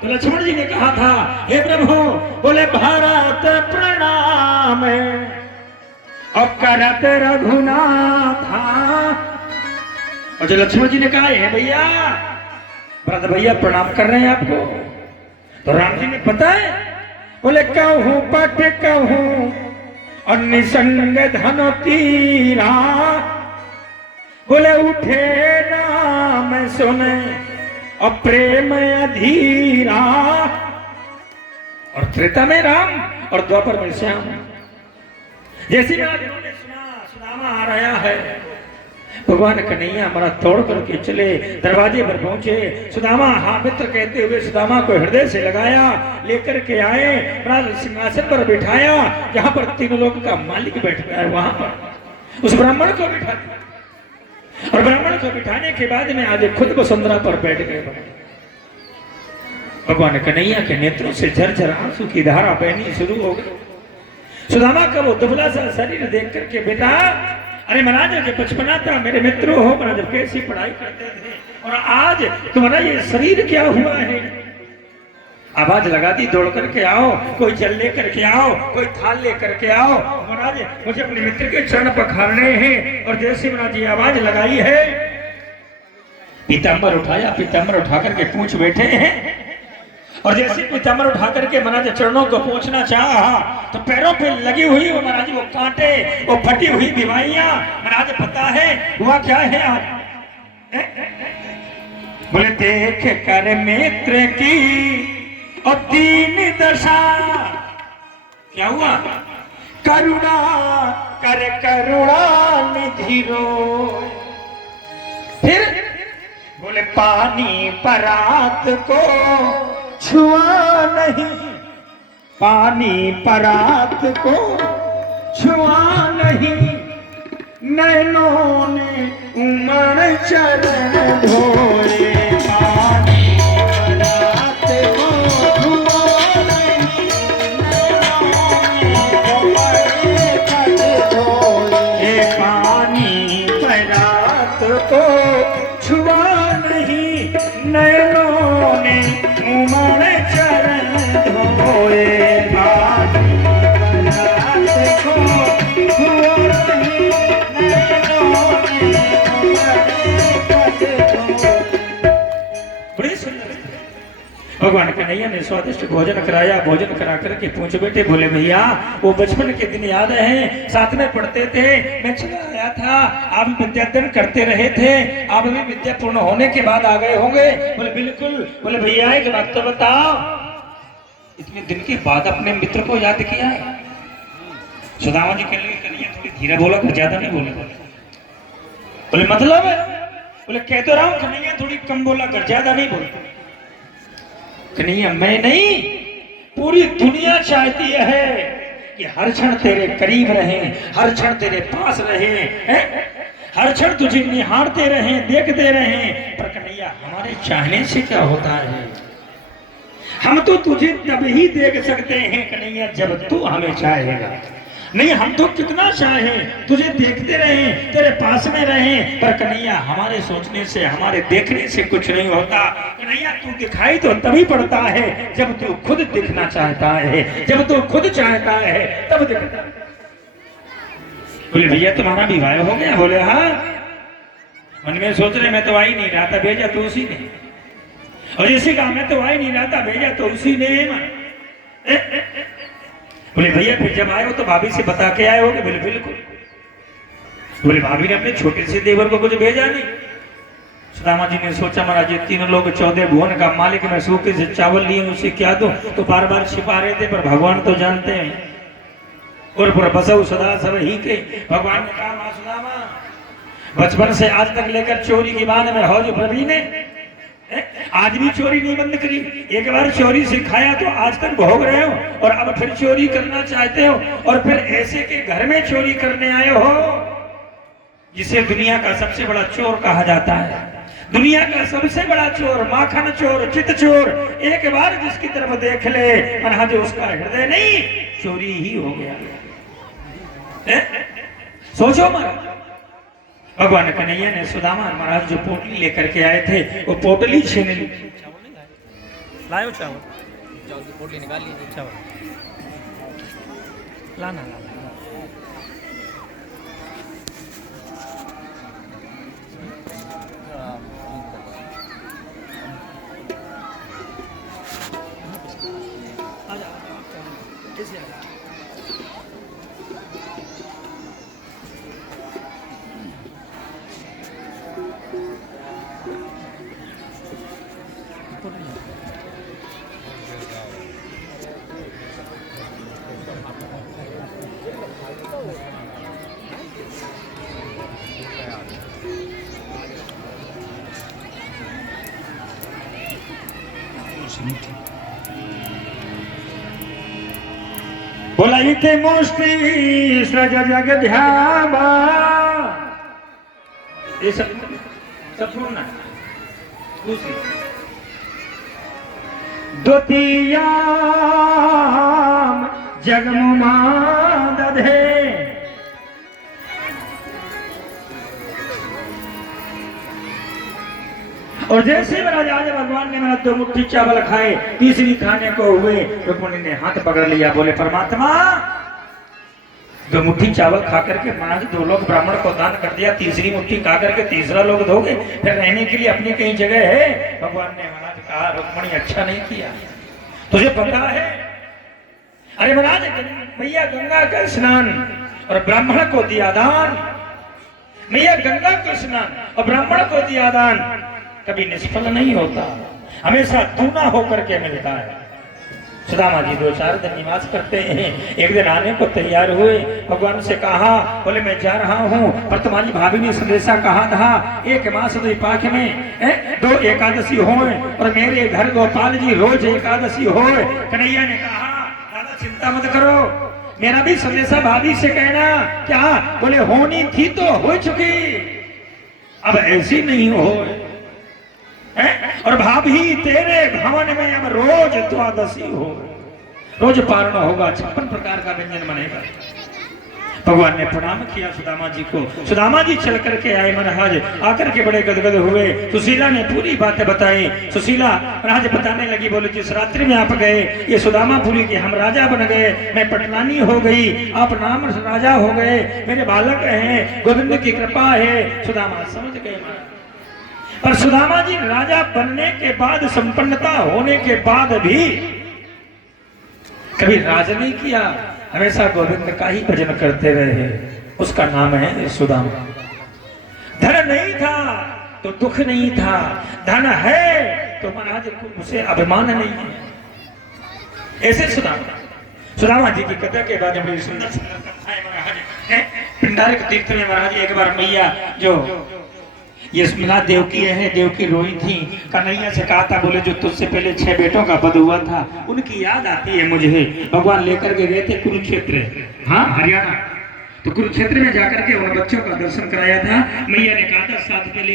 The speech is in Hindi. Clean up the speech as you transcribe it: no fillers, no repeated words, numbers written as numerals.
तो लक्ष्मण जी ने कहा था, हे प्रभु, बोले भारत प्रणाम और करत रघुनाथ। और जो लक्ष्मण जी ने कहा, हे भैया, भरत भैया प्रणाम कर रहे हैं आपको। तो राम जी ने पता है, बोले कहूं पट कहूं और निसंग धन तीरा, बोले उठे नाम सुने और प्रेम अधीरा। और त्रेता में राम और द्वापर में श्याम। जैसे इन्होंने सुना सुदामा आ रहा है, भगवान कन्हैया हमारा तोड़ करके चले, दरवाजे पर पहुंचे। सुदामा हाँ मित्र कहते हुए सुदामा को हृदय से लगाया, लेकर के आए, सिंहासन पर बिठाया जहां पर तीनों लोगों का मालिक बैठ गया है, वहां पर उस ब्राह्मण को बिठा दिया। और ब्राह्मण को बिठाने के बाद में आज खुद वसुंधरा पर बैठ गए। भगवान कन्हैया के नेत्रों से झरझर आंसू की धारा बहनी शुरू हो गई। सुदामा का वो दुबला सा शरीर देख करके, बेटा, अरे महाराज जब बचपना था मेरे मित्र हो, महाराज कैसी पढ़ाई करते थे, और आज तुम्हारा ये शरीर क्या हुआ है। आवाज लगा दी, दौड़ करके आओ, कोई जल लेकर के आओ, कोई थाल लेकर के आओ, महाराज मुझे अपने मित्र के चरण पखारने हैं। और जैसे महाराज जी आवाज लगाई है, पीताम्बर उठाया, पीताम्बर उठा करके पूछ बैठे हैं। और जैसे पीताम्बर उठा करके महाराज चरणों को पहुंचना चाहा, तो पैरों पे लगी हुई वो महाराज वो कांटे, वो फटी हुई बीमारियां, महाराज पता है हुआ क्या है आज। बोले देख कर मित्र की और दीन दशा, क्या हुआ, करुणा कर करुणा निधि रो। फिर बोले पानी परात को छुआ नहीं, पानी परात को छुआ नहीं, नैनों ने उमड़ चरण धोए। भगवान कन्हैया ने स्वादिष्ट भोजन कराया, भोजन करा करके पूछ बैठे, बोले भैया वो बचपन के दिन याद है, साथ में पढ़ते थे, मैं चला आया था, आप विद्याध्ययन करते रहे थे, आप भी विद्या पूर्ण होने के बाद आ गए होंगे। बोले बिल्कुल। बोले भैया एक बात तो बताओ, इतने दिन के बाद अपने मित्र को याद किया है। सुदामा जी कन्हैया थोड़ी धीरे बोला, ज्यादा नहीं बोले। बोले मतलब, बोले कह तो रहा हूं कन्हैया थोड़ी कम बोला कर, ज्यादा नहीं बोला। कन्हैया मैं नहीं, पूरी दुनिया चाहती है कि हर क्षण तेरे करीब रहे, हर क्षण तेरे पास रहे, हर क्षण तुझे निहारते रहे, देखते रहे। पर कन्हैया हमारे चाहने से क्या होता है, हम तो तुझे तब ही देख सकते हैं कन्हैया जब तू हमें चाहेगा। नहीं हम तो कितना चाहें, तुझे देखते रहें, तेरे पास में रहें, पर कन्हैया हमारे सोचने से, हमारे देखने से कुछ नहीं होता। कन्हैया तू दिखाई तो तभी पड़ता है जब तू खुद दिखना चाहता है, जब तू खुद चाहता है तब दिखता है। बोले भैया तुम्हारा विवाह हो गया? बोले हाँ। मन में सोच रहे मैं तो आ ही नहीं रहा था, भेजा तो उसी ने। और इसी का मैं तो आ ही नहीं रहा था, भेजा तो उसी ने। बोले भैया फिर जब आए हो तो भाभी से बता के आए होगे? बोले बिल्कुल। बोले भाभी ने अपने छोटे से देवर को कुछ भेजा नहीं? सुदामा जी ने सोचा महाराज ये तीनों लोग 14 भुवन का मालिक, मैं सूखे से चावल लिए उसे क्या दूं, तो बार बार छिपा रहे थे, पर भगवान तो जानते हैं। और पर बसऊ सदा सब ही के, भगवान ने कहा मां सुदामा बचपन से आज तक लेकर चोरी की बात में हौज प्रवीण ने आज भी चोरी नहीं बंद करी। एक बार चोरी सिखाया तो आज तक भोग रहे हो, और अब फिर चोरी करना चाहते हो, और फिर ऐसे के घर में चोरी करने आए हो जिसे दुनिया का सबसे बड़ा चोर कहा जाता है। दुनिया का सबसे बड़ा चोर, माखन चोर, चित चोर, एक बार जिसकी तरफ देख ले महाराज उसका हृदय नहीं चोरी ही हो गया। सोचो महाराज, भगवान कन्हैया ने सुदामा महाराज जो पोटली लेकर के आए थे वो पोटली छीन ली। लाओ चावल, चावल की पोटली निकाल लीजिए। चावल लाना लाना। बोला इथे मोष्टी सृज जग ध्यावा, ये सब सुनना। दूसरी द्वितीयाम जगमुमा दधे, और जैसे महाराज आज भगवान ने मेरा 2 मुट्ठी चावल खाए, तीसरी खाने को हुए रुक्मिणी ने हाथ पकड़ लिया, बोले परमात्मा 2 मुट्ठी चावल खा करके महाराज 2 लोग ब्राह्मण को दान कर दिया, तीसरी मुट्ठी खा करके तीसरा लोग दोगे, फिर रहने के लिए अपनी कहीं जगह है? भगवान ने महाराज कहा रुक्मिणी अच्छा नहीं किया, तुझे पता है? अरे महाराज मैया गंगा का स्नान और ब्राह्मण को दिया दान, मैया गंगा को स्नान और ब्राह्मण को दिया दान कभी निष्फल नहीं होता, हमेशा दूना होकर के मिलता है। सुदामा जी 2-4 दिन निवास करते हैं। एक दिन आने को तैयार हुए, भगवान से कहा, बोले मैं जा रहा हूँ पर तुम्हारी भाभी ने संदेशा कहा था 1 मास 2 पाख में 2 एकादशी होए और मेरे घर गोपाल जी रोज एकादशी होए। कन्हैया ने कहा दादा चिंता मत करो, मेरा भी संदेशा भाभी से कहना। क्या? बोले होनी थी तो हो चुकी, अब ऐसी नहीं हो, और भाभी तेरे भवन में अब रोज द्वादशी हो, रोज पारण होगा, 56 प्रकार का व्यंजन बनेगा। भगवान ने प्रणाम किया सुदामा जी को। सुदामा जी चल करके आए महाराज, आकर के बड़े गदगद हुए। सुशीला ने पूरी बातें बताई। सुशीला महाराज बताने लगी, बोले जिस रात्रि में आप गए ये सुदामापुरी के हम राजा बन गए, मैं पटरानी हो गई, आप नाम राजा हो गए, मेरे बालक हैं, गोविंद की कृपा है। सुदामा समझ गए महाराज। पर सुदामा जी राजा बनने के बाद, संपन्नता होने के बाद भी कभी राज नहीं किया, हमेशा गोविंद का ही भजन करते रहे। उसका नाम है सुदामा। धन नहीं था तो दुख नहीं था, धन है तो महाराज उसे अभिमान नहीं है। ऐसे सुदामा जी की कथा के बाद बड़ी सुंदर कथाएं महाराज पिंडारिक तीर्थ में महाराज एक बार मैया जो ये मिला देवकी है, देवकी रोई थी, कन्हैया से कहा था, बोले जो तुझसे पहले 6 बेटों का वध हुआ था उनकी याद आती है मुझे। भगवान लेकर के गए थे कुरुक्षेत्र, हाँ हरियाणा, तो कुरुक्षेत्र में जाकर के उन बच्चों का दर्शन कराया था। मैया ने कहा था साथ के लिए